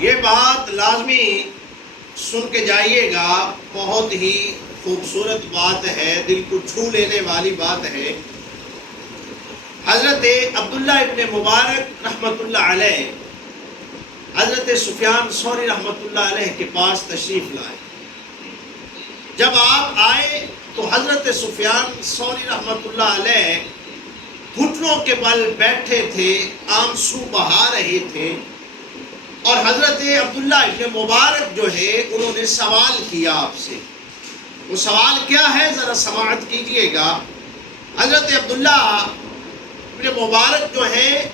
یہ بات لازمی سن کے جائیے گا، بہت ہی خوبصورت بات ہے، دل کو چھو لینے والی بات ہے۔ حضرت عبداللہ ابن مبارک رحمۃ اللہ علیہ حضرت سفیان ثوری رحمۃ اللہ علیہ کے پاس تشریف لائے۔ جب آپ آئے تو حضرت سفیان ثوری رحمۃ اللہ علیہ گھٹنوں کے بل بیٹھے تھے، آنسو بہا رہے تھے، اور حضرت عبداللہ ابن مبارک جو ہے انہوں نے سوال کیا آپ سے۔ وہ سوال کیا ہے ذرا سماعت کیجئے گا۔ حضرت عبداللہ ابن مبارک جو ہے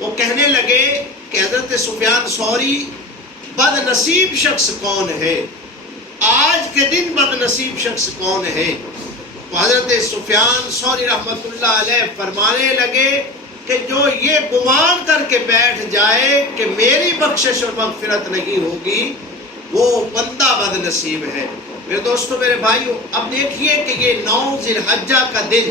وہ کہنے لگے کہ حضرت سفیان ثوری، بد نصیب شخص کون ہے؟ آج کے دن بد نصیب شخص کون ہے؟ تو حضرت سفیان ثوری رحمۃ اللہ علیہ فرمانے لگے کہ جو یہ گمان کر کے بیٹھ جائے کہ میری بخشش اور مغفرت نہیں ہوگی، وہ بندہ بد نصیب ہے۔ میرے دوستو، میرے بھائیو، اب دیکھیے کہ یہ 9 ذی الحجہ کا دن،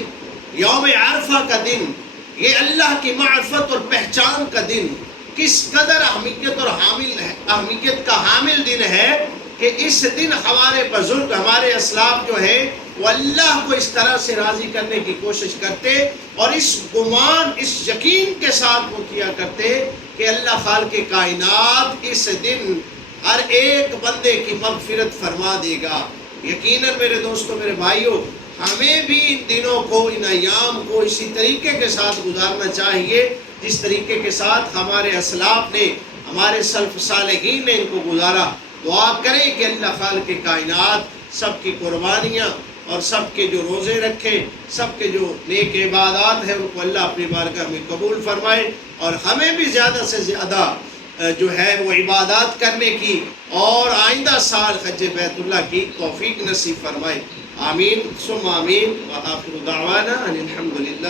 یوم عرفہ کا دن، یہ اللہ کی معرفت اور پہچان کا دن کس قدر اہمیت کا حامل دن ہے کہ اس دن ہمارے بزرگ، ہمارے اسلاف جو ہے وہ اللہ کو اس طرح سے راضی کرنے کی کوشش کرتے، اور اس گمان، اس یقین کے ساتھ وہ کیا کرتے کہ اللہ خالق کائنات اس دن ہر ایک بندے کی مغفرت فرما دے گا۔ یقیناً میرے دوستو، میرے بھائیوں، ہمیں بھی ان دنوں کو، ان ایام کو اسی طریقے کے ساتھ گزارنا چاہیے جس طریقے کے ساتھ ہمارے اسلاف نے، ہمارے سلف صالحین نے ان کو گزارا۔ دعا کریں کہ اللہ خالق کائنات سب کی قربانیاں اور سب کے جو روزے رکھے، سب کے جو نیک عبادات ہیں ان کو اللہ اپنی بارگاہ میں قبول فرمائے، اور ہمیں بھی زیادہ سے زیادہ جو ہے وہ عبادات کرنے کی اور آئندہ سال حج بیت اللہ کی توفیق نصیب فرمائے۔ آمین ثم آمین، وآخر دعوانا ان الحمدللہ۔